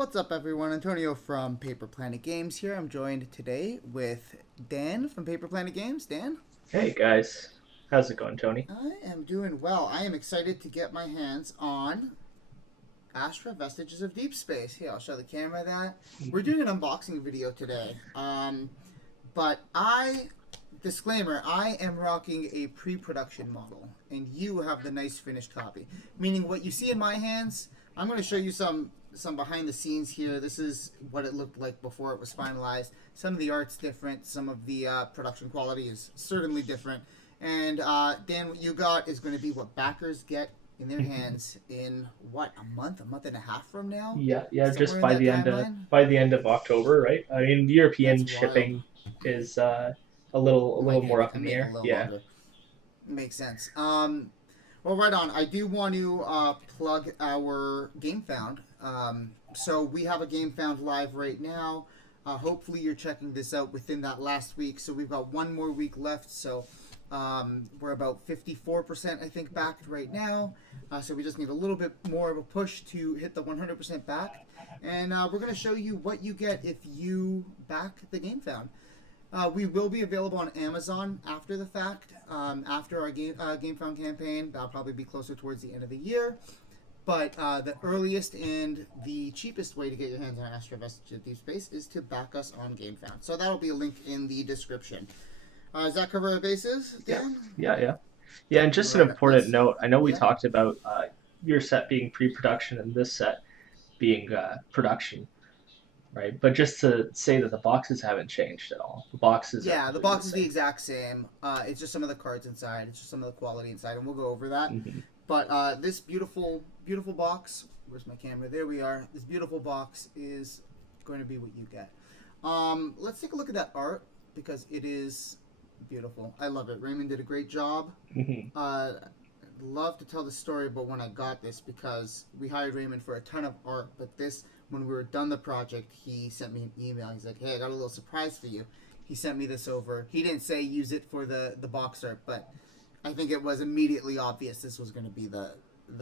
What's up, everyone? Antonio from Paper Planet Games here. I'm joined today with Dan from Paper Planet Games. Dan? Hey guys, how's it going, Tony? I am doing well. I am excited to get my hands on Astra Vestiges of Deep Space. Here, I'll show the camera that. We're doing an unboxing video today. Disclaimer, I am rocking a pre-production model, and you have the nice finished copy. Meaning what you see in my hands, I'm going to show you some behind the scenes here. This is what it looked like before it was finalized. Some of the art's different. Some of the production quality is certainly different. And Dan, what you got is going to be what backers get in their hands in what, a month and a half from now? Yeah, just Somewhere in that timeline? by the end of October, right? I mean, European That's wild. shipping is a little Might more take up in the maybe a air. little Yeah. longer. Makes sense. Well, right on. I do want to plug our Game Found. So we have a Game Found live right now. Hopefully you're checking this out within that last week. So we've got one more week left. So we're about 54%, I think, backed right now. So we just need a little bit more of a push to hit the 100% back. And we're going to show you what you get if you back the Game Found. We will be available on Amazon after the fact, after our Game Found campaign. That'll probably be closer towards the end of the year. But the earliest and the cheapest way to get your hands on Astra Vestige of Deep Space is to back us on Game Found. So that'll be a link in the description. Does that cover our bases, Yeah, Dan? yeah. And just an Right. important note, I know we Yeah. talked about your set being pre-production and this set being production, right? But just to say that the boxes haven't changed at all. The boxes are Yeah, the completely box the is the same. exact same. It's just some of the cards inside. It's just some of the quality inside, and we'll go over that. Hmm. But this beautiful, beautiful box. Where's my camera? There we are. This beautiful box is going to be what you get. Let's take a look at that art because it is beautiful. I love it. Raymond did a great job. Hmm. Love to tell the story about when I got this because we hired Raymond for a ton of art. But this, when we were done the project, he sent me an email. He's like, "Hey, I got a little surprise for you." He sent me this over. He didn't say use it for the box art, but I think it was immediately obvious this was going to be the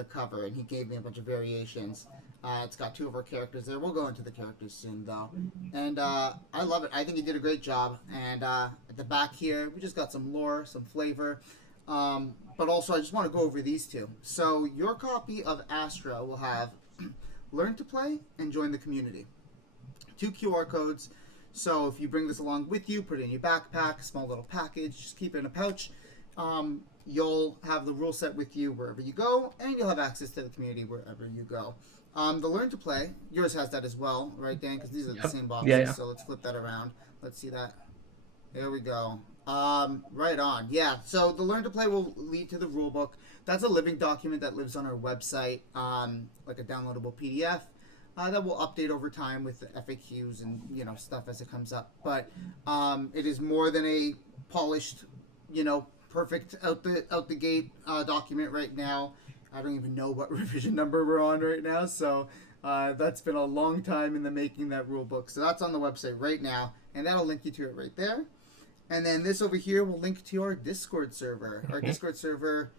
cover, and he gave me a bunch of variations. It's got two of our characters there. We'll go into the characters soon, though. And I love it. I think he did a great job. And at the back here, we just got some lore, some flavor. But also, I just want to go over these two. So your copy of Astra will have Learn to Play and Join the Community. Two QR codes. So if you bring this along with you, put it in your backpack, small little package, just keep it in a pouch. You'll have the rule set with you wherever you go, and you'll have access to the community wherever you go. The Learn to Play, yours has that as well, right, Dan? Because these are the Yep. same Yeah, boxes. yeah. So let's flip that around. Let's see that. There we go. Right on. Yeah. So the Learn to Play will lead to the rule book. That's a living document that lives on our website, like a downloadable PDF. That will update over time with the FAQs and stuff as it comes up. But it is more than a polished, perfect out the gate document right now. I don't even know what revision number we're on right now. So that's been a long time in the making, that rule book. So that's on the website right now, and that'll link you to it right there. And then this over here will link to our Discord server. Our Hmm. Discord server.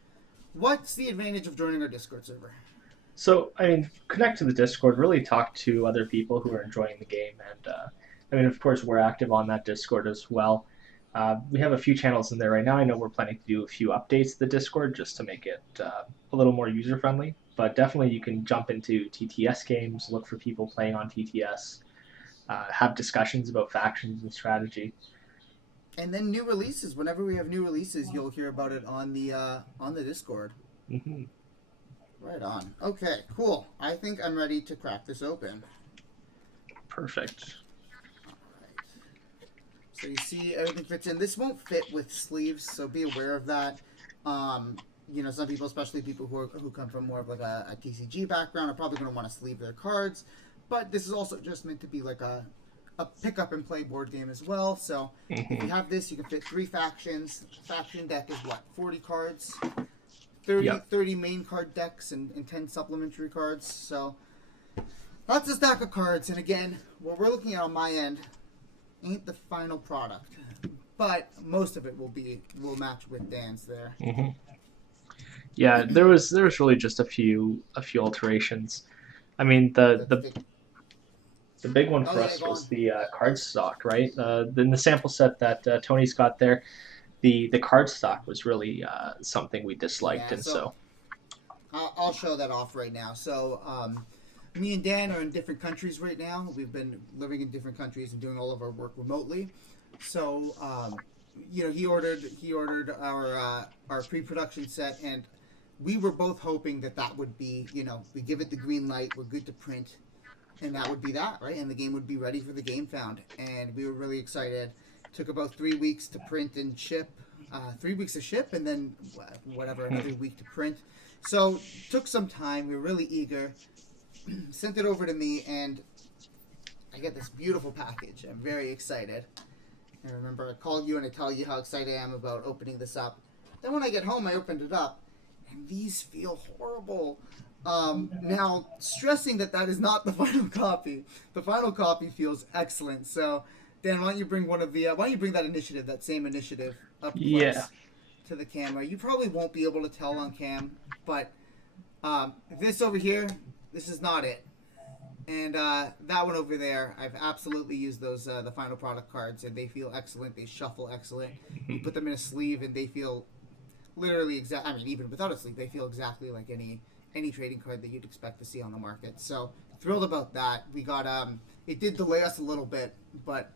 What's the advantage of joining our Discord server? So, I mean, connect to the Discord, really talk to other people who are enjoying the game. And, I mean, of course, we're active on that Discord as well. We have a few channels in there right now. I know we're planning to do a few updates to the Discord just to make it a little more user friendly. But definitely, you can jump into TTS games, look for people playing on TTS, have discussions about factions and strategy. And then new releases. Whenever we have new releases, you'll hear about it on the Discord. Hmm. Right on. Okay, cool. I think I'm ready to crack this open. Perfect. Alright. So you see everything fits in. This won't fit with sleeves, so be aware of that. Some people, especially people who come from more of like a TCG background, are probably going to want to sleeve their cards. But this is also just meant to be like a pick up and play board game as well. So if Hmm. you have this, you can fit 3 factions. Faction deck is what, 40 cards? 30, Yep. 30 main card decks and 10 supplementary cards. So that's a stack of cards. And again, what we're looking at on my end ain't the final product, but most of it will match with Dan's there. Hmm. Yeah, there was really just a few alterations. I mean, The the fig- The big one Oh for yeah, us go was on. the card stock, right? In the sample set that Tony's got there, the card Yeah. stock was really something we disliked, Yeah. and So so I'll show that off right now. So me and Dan are in different countries right now. We've been living in different countries and doing all of our work remotely. So he ordered our pre-production set, and we were both hoping that that would be, we give it the green light, we're good to print, and that would be that, right? And the game would be ready for the game found, and we were really excited. Took about 3 weeks to print and ship, 3 weeks to ship, and then whatever, another week to print. So took some time. We were really eager. Sent it over to me, and I get this beautiful package. I'm very excited. And remember, I called you and I tell you how excited I am about opening this up. Then when I get home, I opened it up, and these feel horrible. Now, stressing that that is not the final copy. The final copy feels excellent. So, Dan, why don't you bring why don't you bring that initiative, that same initiative, up yeah. close to the camera? You probably won't be able to tell on cam, but this over here, this is not it. And that one over there, I've absolutely used those the final product cards, and they feel excellent. They shuffle excellent. You put them in a sleeve, and they feel literally exact. I mean, even without a sleeve, they feel exactly like any trading card that you'd expect to see on the market. So thrilled about that. We got it did delay us a little bit, but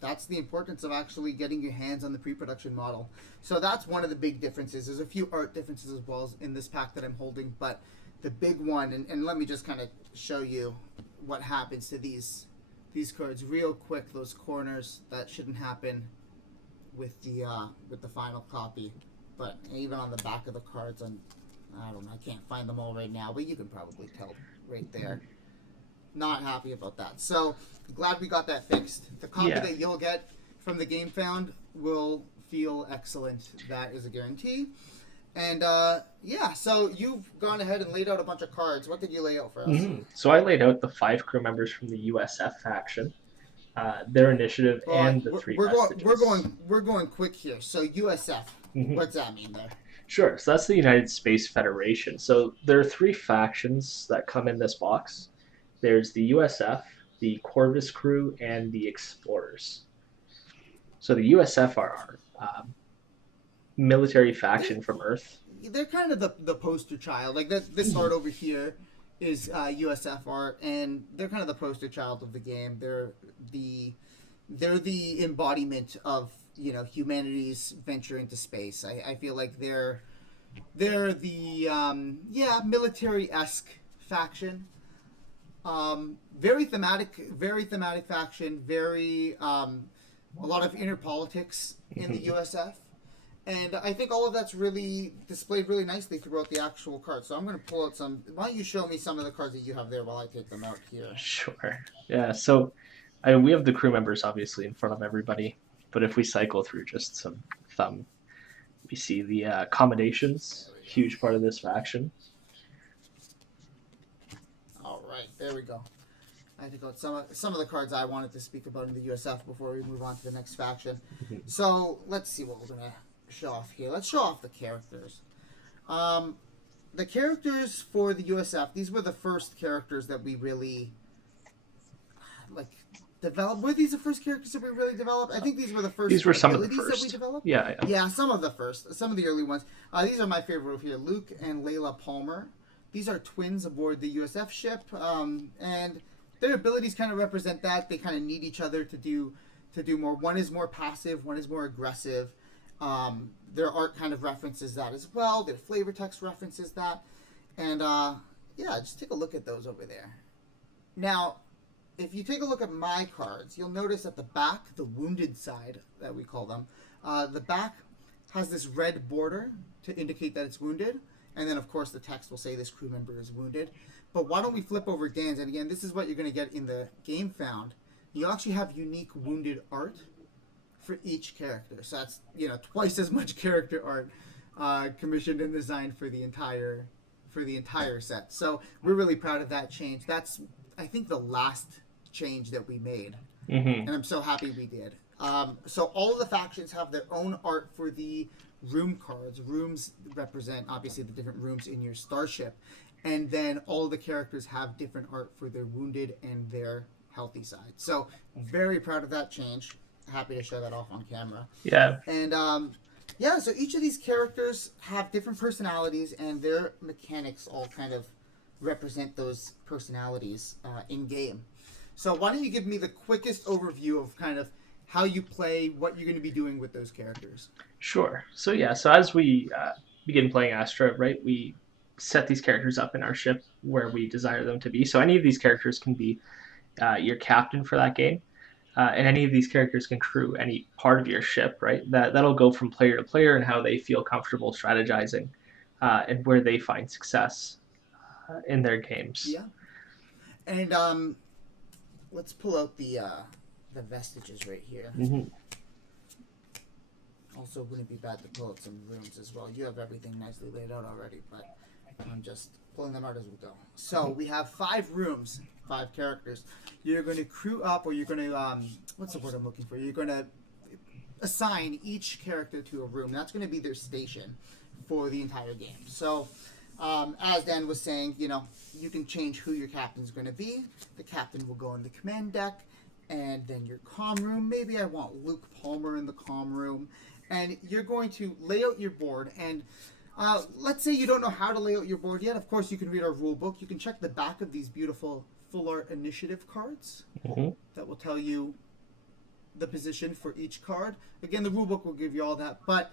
that's the importance of actually getting your hands on the pre-production model. So that's one of the big differences. There's a few art differences as well in this pack that I'm holding, but the big one, and let me just kind of show you what happens to these cards real quick. Those corners, that shouldn't happen with the final copy, but even on the back of the cards, I don't know, I can't find them all right now, but you can probably tell right there. Not happy about that. So glad we got that fixed. The copy Yeah. that you'll get from the Game Found will feel excellent. That is a guarantee. And so you've gone ahead and laid out a bunch of cards. What did you lay out for us? So I laid out the 5 crew members from the USF faction, their initiative, But and the 3 Vestiges. we're going quick here. So USF, Mhm. what's that mean there? Sure. So that's the United Space Federation. So there are 3 factions that come in this box. There's the USF, the Corvus crew, and the Explorers. So the USF are our military They're, faction from Earth. they're kind of the poster child. Like this art over here is USF art, and they're kind of the poster child of the game. They're the embodiment of humanity's venture into space. I feel like they're the military-esque faction. Very thematic faction. Very a lot of inner politics in the USF. And I think all of that's really displayed really nicely throughout the actual cards. So I'm going to pull out some. Why don't you show me some of the cards that you have there while I take them out here? Sure. Yeah. So we have the crew members obviously in front of everybody, but if we cycle through just some thumb, we see the accommodations, huge part of this faction. All right, there we go. I took out some of the cards I wanted to speak about in the USF before we move on to the next faction. So let's see what we're going to show off here. Let's show off the characters. The characters for the USF, these were the first characters that we really developed. Were these the first characters that we really developed? I think these were the first. These were some of the abilities that we first. developed. Yeah. Yeah, some of the first, some of the early ones. These are my favorite over here: Luke and Layla Palmer. These are twins aboard the USF ship, and their abilities kind of represent that. They kind of need each other to do more. One is more passive, one is more aggressive. Their art kind of references that as well. Their flavor text references that. And just take a look at those over there. Now, if you take a look at my cards, you'll notice at the back, the wounded side that we call them, the back has this red border to indicate that it's wounded. And then, of course, the text will say this crew member is wounded. But why don't we flip over Dan's? And again, this is what you're going to get in the Game Found. You actually have unique wounded art for each character. So that's, twice as much character art commissioned and designed for the entire set. So we're really proud of that change. That's, I think, the last change that we made. Mm-hmm. And I'm so happy we did. So all of the factions have their own art for the room cards. Rooms represent, obviously, the different rooms in your starship. And then all of the characters have different art for their wounded and their healthy side. So very proud of that change. Happy to show that off on camera. Yeah. And yeah, so each of these characters have different personalities, and their mechanics all kind of represent those personalities in game. So why don't you give me the quickest overview of kind of how you play, what you're going to be doing with those characters? Sure. So yeah, so as we begin playing Astra, right, we set these characters up in our ship where we desire them to be. So any of these characters can be your captain for that game, and any of these characters can crew any part of your ship, right? That'll go from player to player and how they feel comfortable strategizing, and where they find success in their games. Yeah. And let's pull out the vestiges right here. Mm-hmm. Also, wouldn't be bad to pull out some rooms as well. You have everything nicely laid out already, but I'm just pulling them out as we go. So we have 5 rooms, 5 characters. You're going to crew up, or you're going to what's the word I'm looking for? You're going to assign each character to a room. That's going to be their station for the entire game. So as Dan was saying, you know, you can change who your captain's going to be. The captain will go in the command deck, and then your comm room. Maybe I want Luke Palmer in the comm room. And you're going to lay out your board, and let's say you don't know how to lay out your board yet. Of course, you can read our rule book. You can check the back of these beautiful full art initiative cards that will tell you the position for each card. Again, the rule book will give you all that. But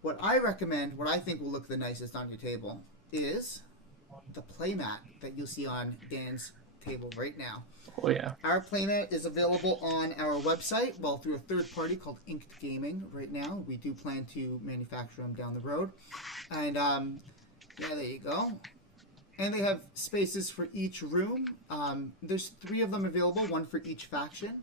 what I recommend, what I think will look the nicest on your table, is the playmat that you'll see on Dan's table right now. Oh yeah. Our playmat is available on our website, well, through a third party called Inked Gaming right now. We do plan to manufacture them down the road. And yeah, there you go. And they have spaces for each room. There's 3 of them available, 1 for each faction.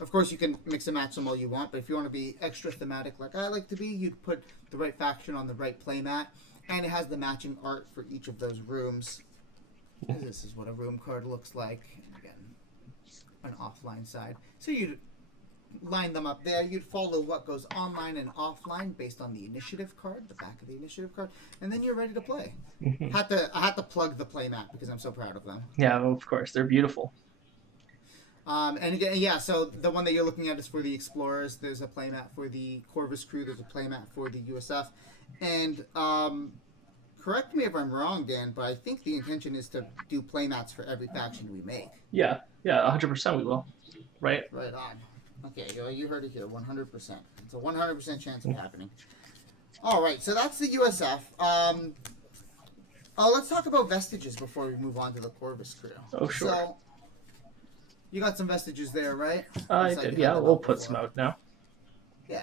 Of course, you can mix and match them all you want, but if you want to be extra thematic like I like to be, you'd put the right faction on the right playmat. And it has the matching art for each of those rooms. This is what a room card looks like. Again, an offline side. So you'd line them up there. You'd follow what goes online and offline based on the initiative card, the back of the initiative card, and then you're ready to play. I had to plug the playmat because I'm so proud of them. Yeah, of course, they're beautiful. And again, yeah, so the one that you're looking at is for the Explorers. There's a playmat for the Corvus crew. There's a playmat for the USF. And correct me if I'm wrong, Dan, but I think the intention is to do playmats for every faction we make. Yeah, 100% we will. Right? Right on. Okay, you heard it here, 100%. It's a 100% chance of happening. All right, so that's the USF. Let's talk about Vestiges before we move on to the Corvus crew. Oh, sure. So, you got some Vestiges there, right? I did, yeah. We'll put some out now. Yeah.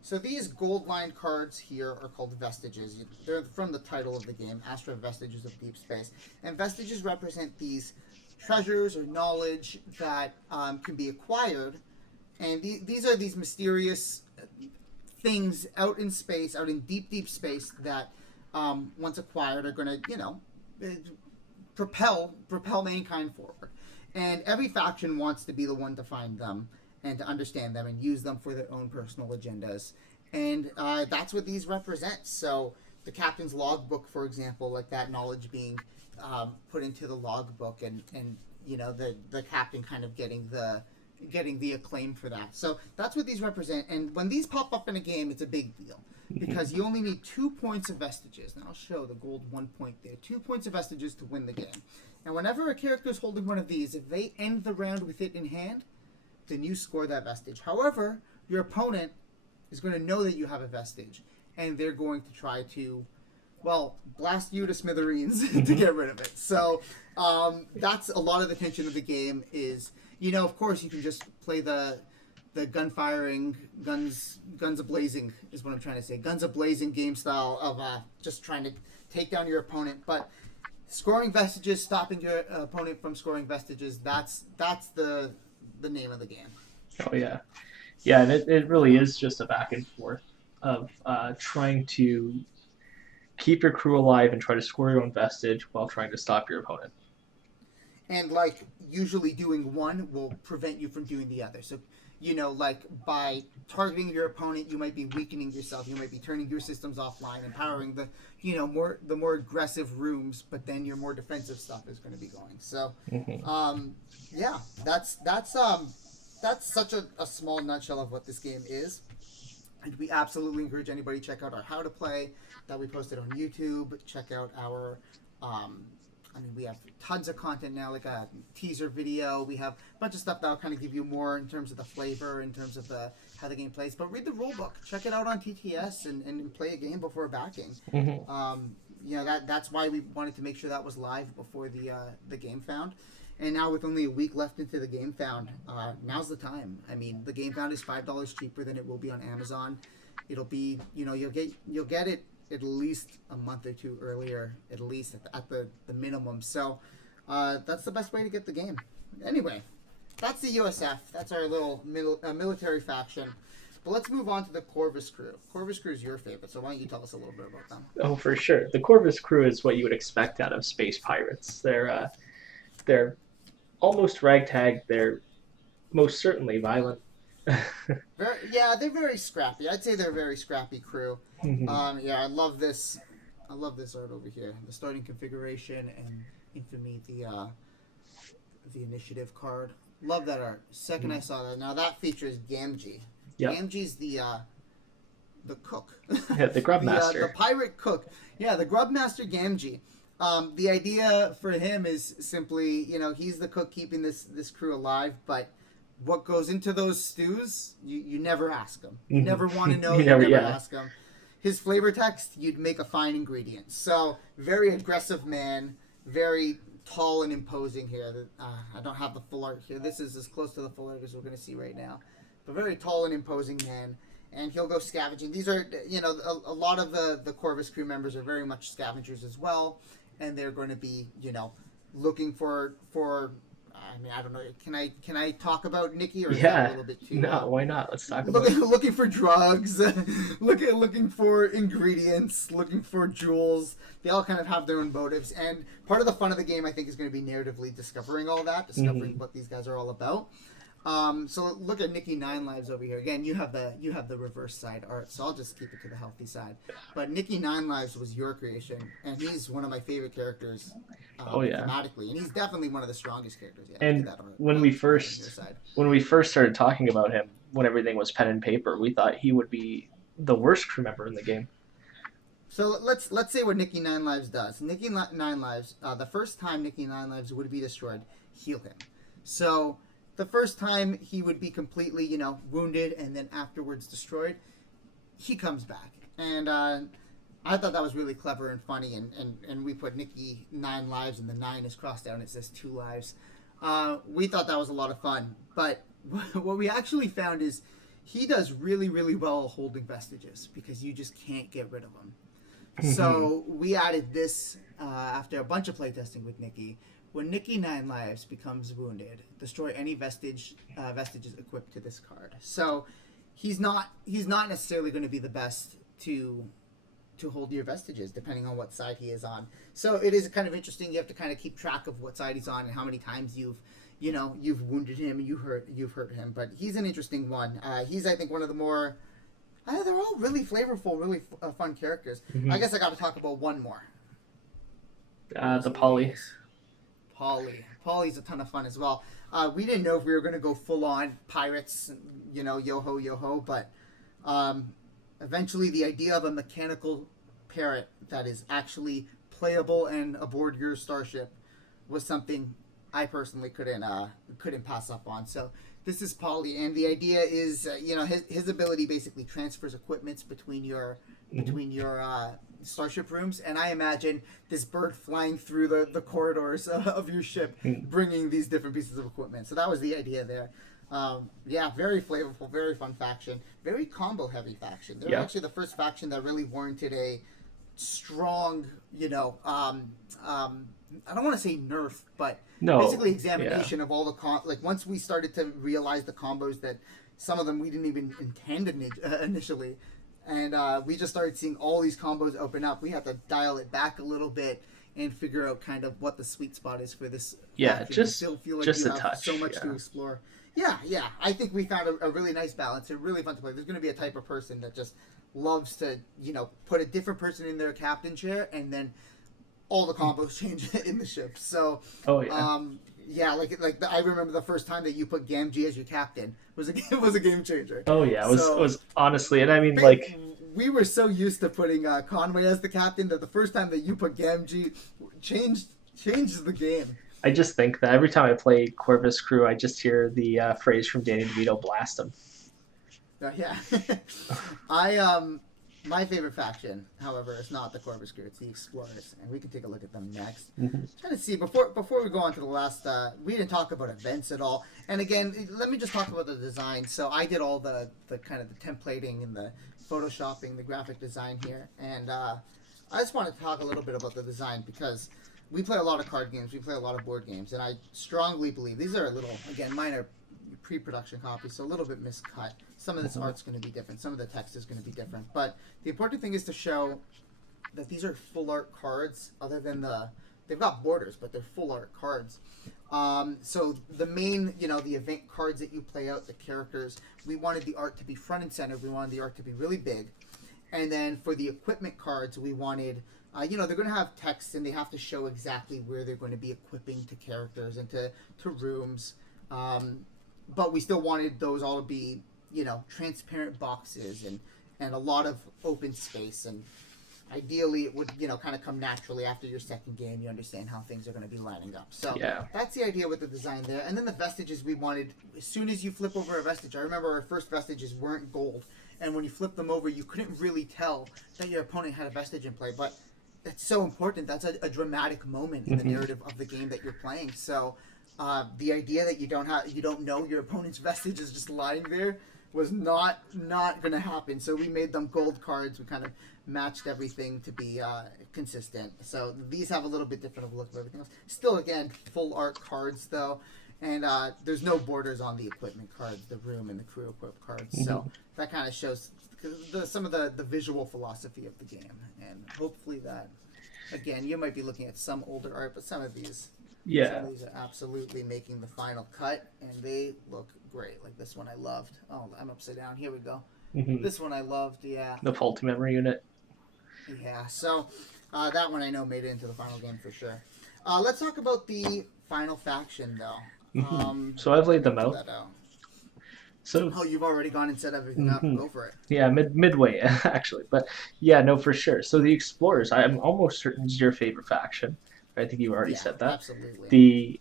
So these gold-lined cards here are called Vestiges. They're from the title of the game, Astra Vestiges of Deep Space. And Vestiges represent these treasures or knowledge that can be acquired. And these are these mysterious things out in space, out in deep, deep space that once acquired are going to, you know, propel mankind forward. And every faction wants to be the one to find them and to understand them and use them for their own personal agendas. And that's what these represent. So the captain's logbook, for example, like that knowledge being put into the logbook and you know, the captain kind of getting the acclaim for that. So that's what these represent. And when these pop up in a game, it's a big deal. Because you only need 2 points of Vestiges. And I'll show the gold 1 point there. 2 points of Vestiges to win the game. And whenever a character is holding one of these, if they end the round with it in hand, then you score that vestige. However, your opponent is going to know that you have a vestige, and they're going to try to, well, blast you to smithereens to get rid of it. So that's a lot of the tension of the game is, you know, of course you can just play the gun-firing, guns a-blazing is what I'm trying to say. Guns a-blazing game style of just trying to take down your opponent, but scoring vestiges, stopping your opponent from scoring vestiges, that's the name of the game. Oh yeah, and it really is just a back and forth of trying to keep your crew alive and try to score your own vestige while trying to stop your opponent. And like usually doing one will prevent you from doing the other. So like by targeting your opponent, you might be weakening yourself. You might be turning your systems offline, empowering the more aggressive rooms, but then your more defensive stuff is going to be going. So, yeah, that's such a small nutshell of what this game is. And we absolutely encourage anybody to check out our how to play that we posted on YouTube. Check out our, we have tons of content now, like a teaser video. We have a bunch of stuff that'll kind of give you more in terms of the flavor, in terms of how the game plays. But read the rule book, check it out on TTS, and play a game before backing. That's why we wanted to make sure that was live before the game found. And now with only a week left into the Game Found, now's the time. I mean, the Game Found is $5 cheaper than it will be on Amazon. It'll be, you'll get it at least a month or two earlier, at least at the minimum. So that's the best way to get the game. Anyway, that's the USF. That's our little military faction. But let's move on to the Corvus crew. Corvus crew is your favorite, so why don't you tell us a little bit about them? Oh, for sure. The Corvus crew is what you would expect out of space pirates. They're almost ragtag. They're most certainly violent. They're very scrappy. I'd say they're a very scrappy crew. I love this. I love this art over here. The starting configuration and infamy, the initiative card. Love that art. Second I saw that. Now that features Gamgee. Yep. Gamgee's the cook. Yeah, the grub master. The pirate cook. Yeah, the grub master Gamgee. The idea for him is simply, he's the cook keeping this crew alive, but what goes into those stews, you never ask him. You never want to know, you never ask him. His flavor text, you'd make a fine ingredient. So, very aggressive man, very tall and imposing here. I don't have the full art here. This is as close to the full art as we're going to see right now. But very tall and imposing man. And he'll go scavenging. These are, a lot of the Corvus crew members are very much scavengers as well. And they're going to be, looking for. I don't know. Can I talk about Nikki, or is that a little bit too? No, why not? Let's talk about it. Looking for drugs, looking for ingredients, looking for jewels. They all kind of have their own motives, and part of the fun of the game, I think, is going to be narratively discovering all that, discovering what these guys are all about. So look at Nikki 9 Lives over here. Again, you have the reverse side art, so I'll just keep it to the healthy side. But Nikki 9 Lives was your creation, and he's one of my favorite characters thematically, and he's definitely one of the strongest characters. Yeah, and when we first started talking about him, when everything was pen and paper, we thought he would be the worst crew member in the game. So let's say what Nikki 9 Lives does. Nikki 9 Lives, the first time Nikki 9 Lives would be destroyed, heal him. So the first time he would be completely, wounded and then afterwards destroyed, he comes back. And I thought that was really clever and funny. And we put Nikki 9 Lives and the 9 is crossed out and it says 2 lives. We thought that was a lot of fun. But what we actually found is he does really, really well holding Vestiges because you just can't get rid of him. So we added this after a bunch of playtesting with Nikki. When Nikki 9 Lives becomes wounded, destroy any vestiges equipped to this card. So he's not necessarily going to be the best to hold your Vestiges, depending on what side he is on. So it is kind of interesting. You have to kind of keep track of what side he's on and how many times you've wounded him and you've hurt him. But he's an interesting one. He's, I think, one of the more they're all really flavorful, really fun characters. I guess I got to talk about one more. The Polly. Polly's a ton of fun as well. We didn't know if we were going to go full on pirates, yo-ho, yo-ho, but eventually the idea of a mechanical parrot that is actually playable and aboard your starship was something I personally couldn't pass up on. So this is Polly, and the idea is, his ability basically transfers equipments between your starship rooms, and I imagine this bird flying through the corridors of your ship, bringing these different pieces of equipment. So that was the idea there. Very flavorful, very fun faction, very combo heavy faction. They're actually the first faction that really warranted a strong, I don't want to say nerf, but basically examination of all the once we started to realize the combos that some of them we didn't even intend initially. And we just started seeing all these combos open up. We had to dial it back a little bit and figure out kind of what the sweet spot is for this. Yeah, just still feel like just you a have touch. So much to explore. Yeah. I think we found a really nice balance. It's really fun to play. There's going to be a type of person that just loves to, put a different person in their captain chair, and then all the combos change in the ship. So, Oh yeah. yeah, I remember the first time that you put Gamgee as your captain it was a game changer. Oh yeah. It So, was honestly, and I mean like we were so used to putting Conway as the captain that the first time that you put Gamgee changed the game. I just think that every time I play Corvus Crew, I just hear the phrase from Danny DeVito, "Blast him." Yeah, I my favorite faction, however, is not the Corvus Crew; it's the Explorers, and we can take a look at them next. Trying to see before we go on to the last. We didn't talk about events at all, and again, let me just talk about the design. So I did all the kind of the templating and the photoshopping, the graphic design here, and I just wanted to talk a little bit about the design because we play a lot of card games, we play a lot of board games, and I strongly believe these are a little, again, mine are pre-production copies, so a little bit miscut. Some of this art's going to be different, some of the text is going to be different, but the important thing is to show that these are full art cards, other than they've got borders, but they're full art cards. So the main, the event cards that you play out, the characters, we wanted the art to be front and center, we wanted the art to be really big, and then for the equipment cards, we wanted they're going to have text and they have to show exactly where they're going to be equipping to characters and to rooms. But we still wanted those all to be, transparent boxes and a lot of open space. And ideally, it would, kind of come naturally after your second game. You understand how things are going to be lining up. So Yeah. that's the idea with the design there. And then the vestiges we wanted, as soon as you flip over a vestige, I remember our first vestiges weren't gold. And when you flip them over, you couldn't really tell that your opponent had a vestige in play. But that's so important. That's a dramatic moment in the narrative of the game that you're playing. So the idea that you don't know your opponent's vestige is just lying there was not going to happen. So we made them gold cards. We kind of matched everything to be consistent. So these have a little bit different of a look of everything else. Still, again, full art cards though. And there's no borders on the equipment cards, the room and the crew equip cards. So that kind of shows some of the visual philosophy of the game. And hopefully that, again, you might be looking at some older art, but some of these are absolutely making the final cut, and they look great. Like this one I loved. Oh, I'm upside down. Here we go. This one I loved, yeah. The Faulty Memory Unit. Yeah, so that one I know made it into the final game for sure. Let's talk about the final faction, though. So I've laid them out. So you've already gone and set everything up. Go for it. Yeah, midway actually, but yeah, no, for sure. So the Explorers, I'm almost certain is your favorite faction. I think you already said that. Absolutely.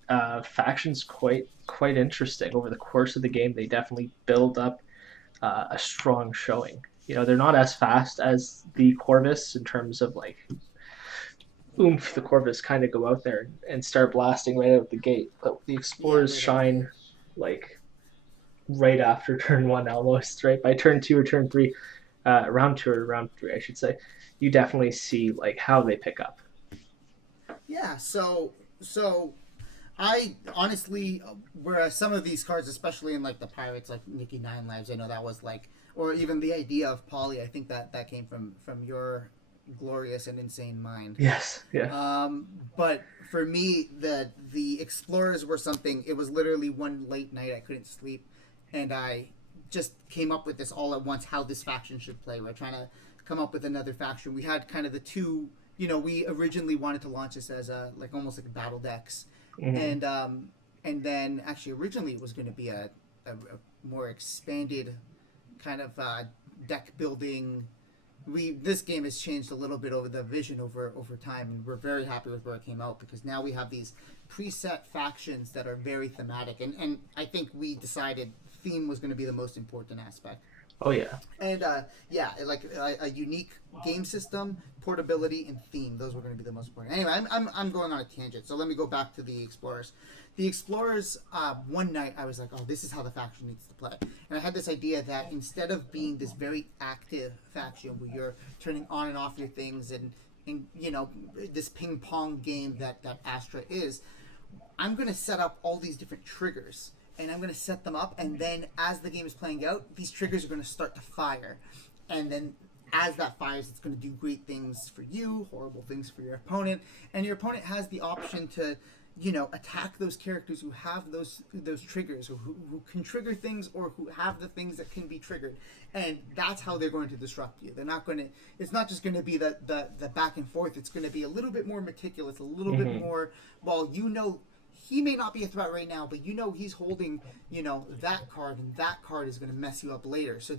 The faction's quite interesting. Over the course of the game, they definitely build up a strong showing. They're not as fast as the Corvus in terms of like oomph. The Corvus kind of go out there and start blasting right out the gate, but the Explorers shine like right after turn one almost, right? By turn two or turn three, round two or round three, I should say, you definitely see like how they pick up. Yeah, so I honestly, whereas some of these cards, especially in like the Pirates, like Nikki Nine Lives, I know that was like, or even the idea of Polly, I think that came from your glorious and insane mind. Yes, yeah. But for me, the Explorers were something. It was literally one late night I couldn't sleep, and I just came up with this all at once. How this faction should play. We're trying to come up with another faction. We had kind of the two. We originally wanted to launch this as almost like battle decks, and then actually originally it was going to be a more expanded kind of deck building. This game has changed a little bit over the vision over time, and we're very happy with where it came out because now we have these preset factions that are very thematic, and I think we decided theme was going to be the most important aspect. Oh yeah. And like a unique game system, portability, and theme. Those were going to be the most important. Anyway, I'm going on a tangent, so let me go back to the Explorers. The Explorers, one night I was like, oh, this is how the faction needs to play. And I had this idea that instead of being this very active faction where you're turning on and off your things and this ping pong game that Astra is, I'm going to set up all these different triggers. And I'm going to set them up, and then as the game is playing out, these triggers are going to start to fire. And then as that fires, it's going to do great things for you, horrible things for your opponent. And your opponent has the option to, attack those characters who have those triggers, or who can trigger things, or who have the things that can be triggered, and that's how they're going to disrupt you. They're not going to. It's not just going to be the back and forth. It's going to be a little bit more meticulous, a little bit more. Well, he may not be a threat right now, but he's holding that card, and that card is going to mess you up later. So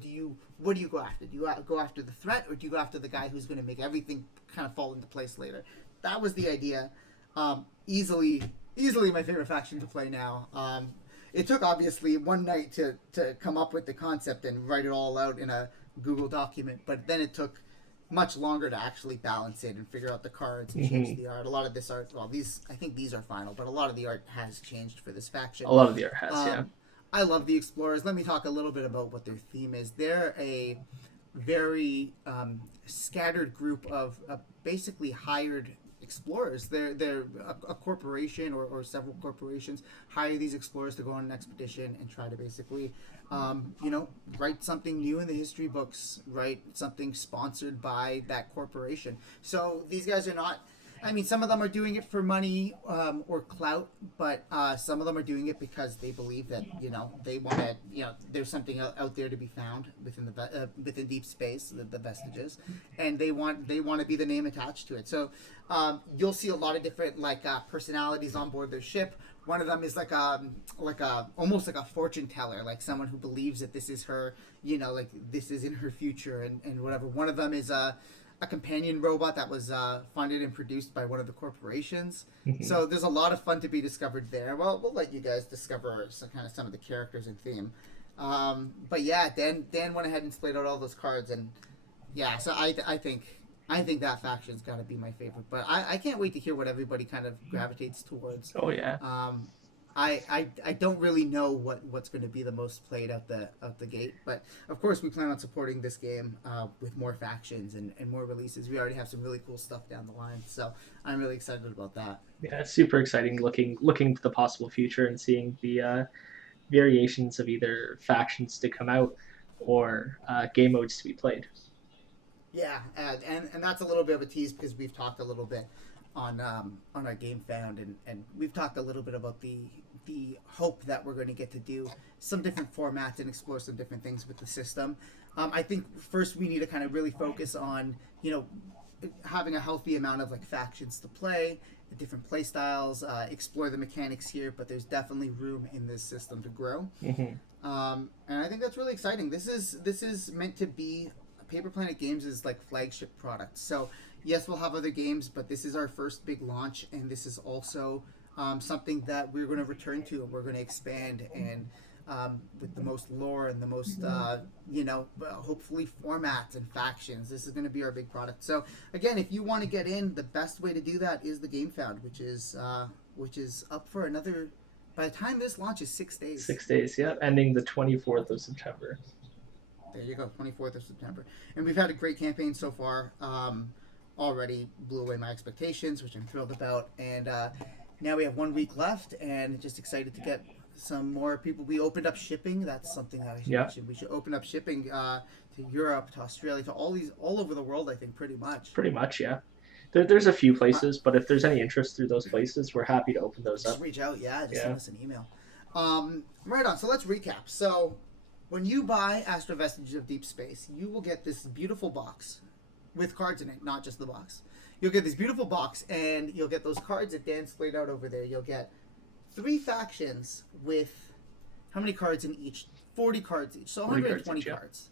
what do you go after? Do you go after the threat, or do you go after the guy who's going to make everything kind of fall into place later? That was the idea. Easily my favorite faction to play now. It took obviously one night to come up with the concept and write it all out in a Google document, but then it took much longer to actually balance it and figure out the cards and change the art. A lot of this art, I think these are final, but a lot of the art has changed for this faction. A lot of the art has, yeah. I love the Explorers. Let me talk a little bit about what their theme is. They're a very scattered group of basically hired explorers. They're a corporation or several corporations hire these explorers to go on an expedition and try to basically write something new in the history books, write something sponsored by that corporation. So these guys are not, some of them are doing it for money or clout, but some of them are doing it because they believe that they want to there's something out there to be found within deep space, the Vestiges, and they want to be the name attached to it. So you'll see a lot of different personalities on board their ship. One of them is like almost like a fortune teller, like someone who believes that this is her, like this is in her future and whatever. One of them is a companion robot that was funded and produced by one of the corporations. So there's a lot of fun to be discovered there. Well, we'll let you guys discover some of the characters and theme. But yeah, Dan went ahead and splayed out all those cards, and yeah, so I think that faction's got to be my favorite. But I can't wait to hear what everybody kind of gravitates towards. Oh yeah. I don't really know what's going to be the most played out the gate, but of course we plan on supporting this game with more factions and more releases. We already have some really cool stuff down the line, so I'm really excited about that. Yeah, it's super exciting looking to the possible future and seeing the variations of either factions to come out or game modes to be played. Yeah, and that's a little bit of a tease because we've talked a little bit on our Game Found, and we've talked a little bit about the hope that we're going to get to do some different formats and explore some different things with the system. I think first we need to kind of really focus on having a healthy amount of factions to play, the different play styles, explore the mechanics here, but there's definitely room in this system to grow. And I think that's really exciting. This is meant to be Paper Planet Games' flagship product. So yes, we'll have other games, but this is our first big launch, and this is also something that we're going to return to, and we're going to expand, and with the most lore and the most, hopefully formats and factions. This is going to be our big product. So again, if you want to get in, the best way to do that is the Game Found, which is up for another, by the time this launches, 6 days. 6 days, yeah, ending the 24th of September. There you go, 24th of September. And we've had a great campaign so far. Already blew away my expectations, which I'm thrilled about. And now we have 1 week left, and just excited to get some more people. We opened up shipping. That's something that I should mention. We should open up shipping to Europe, to Australia, to all over the world, I think, pretty much. Pretty much, yeah. There's a few places, but if there's any interest through those places, we're happy to open those up. Just reach out, send us an email. Right on, so let's recap. So when you buy Astra Vestiges of Deep Space, you will get this beautiful box with cards in it, not just the box. You'll get this beautiful box, and you'll get those cards that Dan splayed out over there. You'll get 3 factions with how many cards in each? 40 cards each. So 120 cards.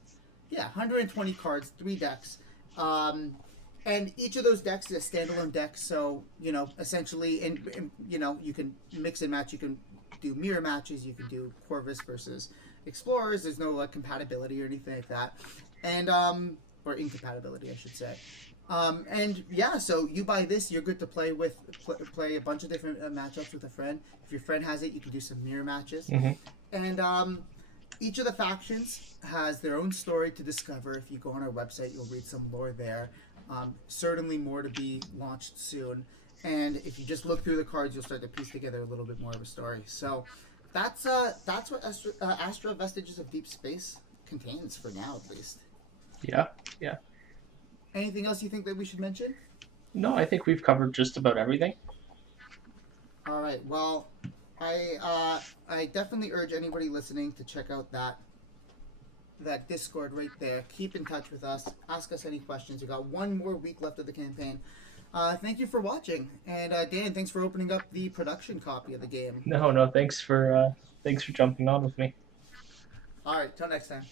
Yeah, 120 cards, 3 decks. And each of those decks is a standalone deck. So, essentially, and you can mix and match. You can do mirror matches. You can do Corvus versus Explorers. There's no compatibility or anything like that. And, or incompatibility, I should say. And yeah, so you buy this, you're good to play a bunch of different matchups with a friend. If your friend has it, you can do some mirror matches. And each of the factions has their own story to discover. If you go on our website, you'll read some lore there. Certainly more to be launched soon. And if you just look through the cards, you'll start to piece together a little bit more of a story. So that's what Astra Vestiges of Deep Space contains for now, at least. Yeah. Anything else you think that we should mention? No, I think we've covered just about everything. All right. Well, I definitely urge anybody listening to check out that Discord right there. Keep in touch with us. Ask us any questions. We got one more week left of the campaign. Thank you for watching, and Dan, thanks for opening up the production copy of the game. No, thanks for jumping on with me. All right. Till next time.